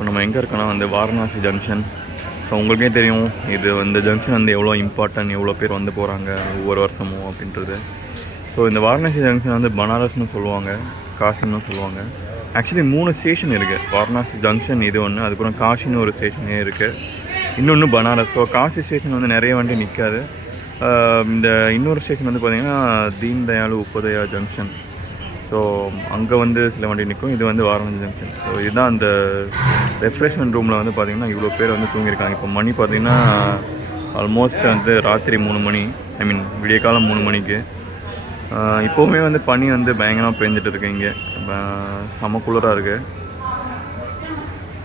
இப்போ நம்ம எங்கே இருக்கோன்னா வந்து வாரணாசி ஜங்ஷன். ஸோ உங்களுக்கே தெரியும் இது வந்து ஜங்ஷன் வந்து எவ்வளோ இம்பார்ட்டன்ட், எவ்வளோ பேர் வந்து போகிறாங்க ஒவ்வொரு வருஷமும் அப்படின்றது. ஸோ இந்த வாரணாசி ஜங்ஷன் வந்து பனாரஸ்னு சொல்லுவாங்க, காசின்னு சொல்லுவாங்க. ஆக்சுவலி 3 ஸ்டேஷன் இருக்குது. வாரணாசி ஜங்ஷன் இது ஒன்று, அதுக்கப்புறம் காசின்னு ஒரு ஸ்டேஷனே இருக்குது, இன்னொன்று பனாரஸ். ஸோ காசி ஸ்டேஷன் வந்து நிறைய வண்டி நிற்காது. இந்த இன்னொரு ஸ்டேஷன் வந்து பார்த்திங்கன்னா தீன் தயாள் உபதயா ஜங்ஷன். ஸோ அங்கே வந்து சில வண்டி நிற்கும். இது வந்து வாரணாசி ஜங்ஷன். ஸோ இதுதான் அந்த ரெஃப்ரெஷ்மெண்ட் ரூமில் வந்து பார்த்திங்கன்னா இவ்வளோ பேர் வந்து தூங்கியிருக்காங்க. இப்போ மணி பார்த்திங்கன்னா ஆல்மோஸ்ட் வந்து ராத்திரி 3 மணி, விடிய காலம் 3 மணிக்கு. இப்போவுமே வந்து பனி வந்து பயங்கரமாக பெஞ்சிட்டு இருக்கு. இங்கே செம குளிராக இருக்குது.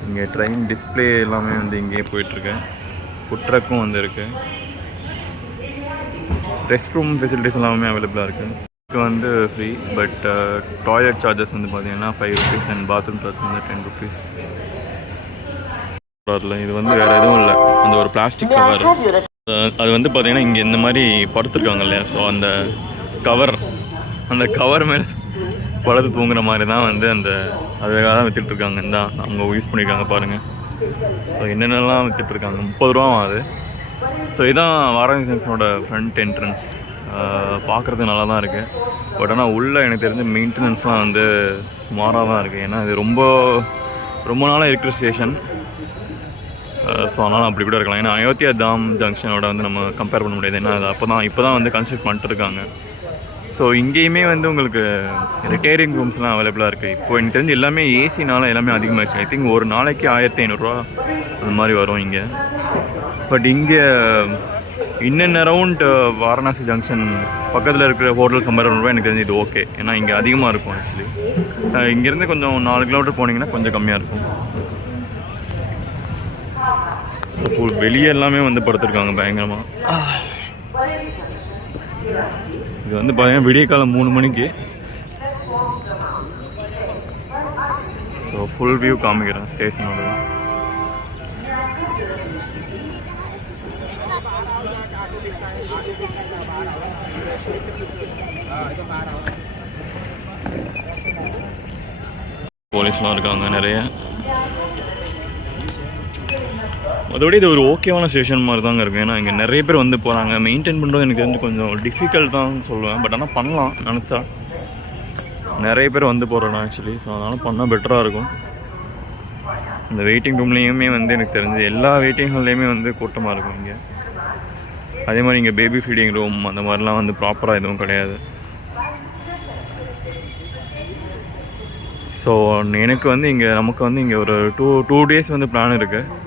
இங்கே ட்ரெயின் டிஸ்பிளே எல்லாமே வந்து இங்கேயே போயிட்டுருக்கு. ஃபுட் ட்ரக்கும் வந்து இருக்குது. ரெஸ்ட் ரூம் ஃபெசிலிட்டிஸ் எல்லாமே அவைலபிளாக இருக்குது. இது வந்து ஃப்ரீ, பட் டாய்லெட் சார்ஜஸ் வந்து பார்த்தீங்கன்னா 5 rupees அண்ட் பாத்ரூம் சார்ஜ் வந்து 10 rupees. இது வந்து வேறு எதுவும் இல்லை, அந்த ஒரு பிளாஸ்டிக் கவர். அது வந்து பார்த்தீங்கன்னா இங்கே இந்த மாதிரி படுத்துருக்காங்க இல்லையா, ஸோ அந்த கவர் மேலே படுத்து தூங்குற மாதிரி தான் வந்து அதுக்காக தான் விற்றுட்ருக்காங்க. இந்த அவங்க யூஸ் பண்ணியிருக்காங்க பாருங்கள். ஸோ என்னென்னலாம் விற்றுட்ருக்காங்க, 30 ரூபா ஆகுது. ஸோ இதுதான் வாரணாசி ஜங்ஷனோட ஃப்ரண்ட் என்ட்ரன்ஸ். பார்க்குறதுக்கு நல்லா தான் இருக்குது. பட் ஆனால் உள்ளே எனக்கு தெரிஞ்ச மெயின்டெனன்ஸ்லாம் வந்து சுமாராக தான் இருக்குது. ஏன்னா இது ரொம்ப நாளாக இருக்கிற ஸ்டேஷன். ஸோ அதனால் அப்படி கூட இருக்கலாம். ஏன்னா அயோத்தியா தாம் ஜங்ஷனோட வந்து நம்ம கம்பேர் பண்ண முடியாது. ஏன்னா அது இப்போ தான் வந்து கன்ஸ்ட்ரக்ட் பண்ணிட்டுருக்காங்க. ஸோ இங்கேயுமே வந்து உங்களுக்கு ரிட்டையரிங் ரூம்ஸ்லாம் அவைலபிளாக இருக்குது. இப்போ எனக்கு தெரிஞ்சு எல்லாமே ஏசினால எல்லாமே அதிகமாகிடுச்சு. ஐ திங்க் ஒரு நாளைக்கு 1500 ரூபா அந்த மாதிரி வரும் இங்கே. பட் இங்கே இன்னும் அரவுண்ட் வாரணாசி ஜங்ஷன் பக்கத்தில் இருக்கிற ஹோட்டல்ஸ் கம்பேர் பண்ணுறப்ப எனக்கு தெரிஞ்சு இது ஓகே. ஏன்னா இங்கே அதிகமாக இருக்கும். ஆக்சுவலி இங்கேருந்து கொஞ்சம் 4 கிலோமீட்டர் போனீங்கன்னா கொஞ்சம் கம்மியாக இருக்கும். வெளியே எல்லாமே வந்து படுத்துருக்காங்க பயங்கரமாக. இது வந்து பார்த்தீங்கன்னா விடிய காலம் 3 மணிக்கு. ஸோ ஃபுல் வியூ காமிக்கிறேன் ஸ்டேஷனோட. போலீஸ்லாம் இருக்காங்க நிறைய. அதோட இது ஒரு ஓகேவான ஸ்டேஷன் மாதிரி தாங்க இருக்கும். ஏன்னா இங்கே நிறைய பேர் வந்து போகிறாங்க. மெயின்டைன் பண்ணுறது எனக்கு வந்து கொஞ்சம் டிஃபிகல்ட் தான் சொல்லுவேன். பட் ஆனால் பண்ணலாம் நினச்சா. நிறைய பேர் வந்து போகிறோம் ஆக்சுவலி. ஸோ அதனால் பண்ணால் பெட்டராக இருக்கும். இந்த வெயிட்டிங் ரூம்லேயுமே வந்து எனக்கு தெரிஞ்சு எல்லா வெயிட்டிங் ஹால்லேயுமே வந்து கூட்டமாக இருக்கும் இங்கே. அதே மாதிரி இங்கே பேபி ஃபீடிங் ரூம் அந்த மாதிரிலாம் வந்து ப்ராப்பராக எதுவும் கிடையாது. ஸோ எனக்கு வந்து நமக்கு வந்து இங்கே ஒரு டூ டேஸ் வந்து பிளான் இருக்குது.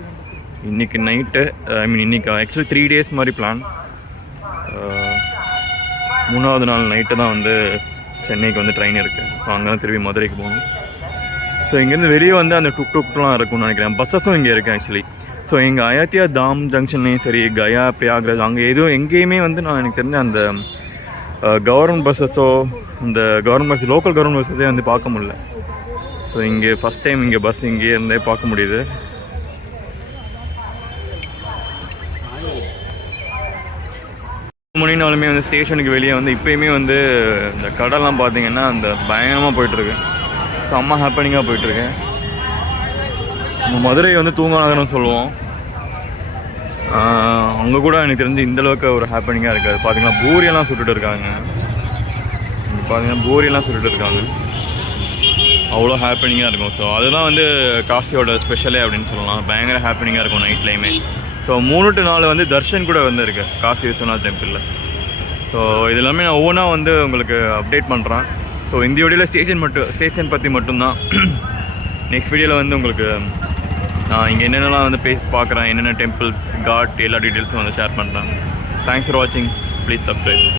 இன்றைக்கி நைட்டு இன்றைக்கி ஆக்சுவலி 3 days மாதிரி பிளான். 3வது நாள் நைட்டு தான் வந்து சென்னைக்கு வந்து ட்ரெயின் இருக்குது. ஸோ அங்கே தான் திரும்பி மதுரைக்கு போகணும். ஸோ இங்கேருந்து வெளியே வந்து அந்த டுக்லாம் இருக்கும்னு நினைக்கிறேன். பஸ்ஸஸும் இங்கே இருக்குது ஆக்சுவலி. ஸோ எங்கள் அயோத்தியா தாம் ஜங்ஷன்லேயும் சரி, கயா, பிரயாக்ராஜ் அங்கே எங்கேயுமே வந்து எனக்கு தெரிஞ்ச அந்த கவர்மெண்ட் பஸ்ஸஸோ இந்த லோக்கல் கவர்மெண்ட் பஸ்ஸஸே வந்து பார்க்க முடியல. ஸோ இங்கே ஃபஸ்ட் டைம் இங்கே பஸ் இங்கே இருந்தே பார்க்க முடியுது. மணினாலுமே வந்து ஸ்டேஷனுக்கு வெளியே வந்து இப்போயுமே வந்து இந்த கடைலாம் பார்த்தீங்கன்னா அந்த பயங்கரமாக போயிட்டுருக்கு. செம்ம ஹாப்பனிங்காக போயிட்டுருக்கு. நம்ம மதுரை வந்து தூங்க நகரம்னு சொல்லுவோம். அங்கே கூட எனக்கு தெரிஞ்சு இந்தளவுக்கு ஒரு ஹாப்பனிங்காக இருக்காது. பார்த்தீங்கன்னா பூரியெல்லாம் சுட்டுட்டு இருக்காங்க. அவ்வளோ ஹாப்பனிங்காக இருக்கும். ஸோ அதுதான் வந்து காசியோட ஸ்பெஷலே அப்படின்னு சொல்லலாம். பயங்கர ஹாப்பனிங்காக இருக்கும் நைட்லேயுமே. ஸோ 3 to 4 வந்து தர்ஷன் கூட வந்து இருக்குது காசி விஸ்வநாத் டெம்பிளில். ஸோ இது எல்லாமே நான் ஒவ்வொன்றா வந்து உங்களுக்கு அப்டேட் பண்ணுறேன். ஸோ இந்த வீடியோவில் ஸ்டேஷன் பற்றி மட்டும்தான். நெக்ஸ்ட் வீடியோவில் வந்து உங்களுக்கு நான் இங்கே என்னென்னலாம் வந்து பிளேஸ் பார்க்குறேன், என்னென்ன டெம்பிள்ஸ், காட் எல்லா டீட்டெயில்ஸும் வந்து ஷேர் பண்ணுறேன். தேங்க்ஸ் ஃபார் வாட்சிங். Please subscribe.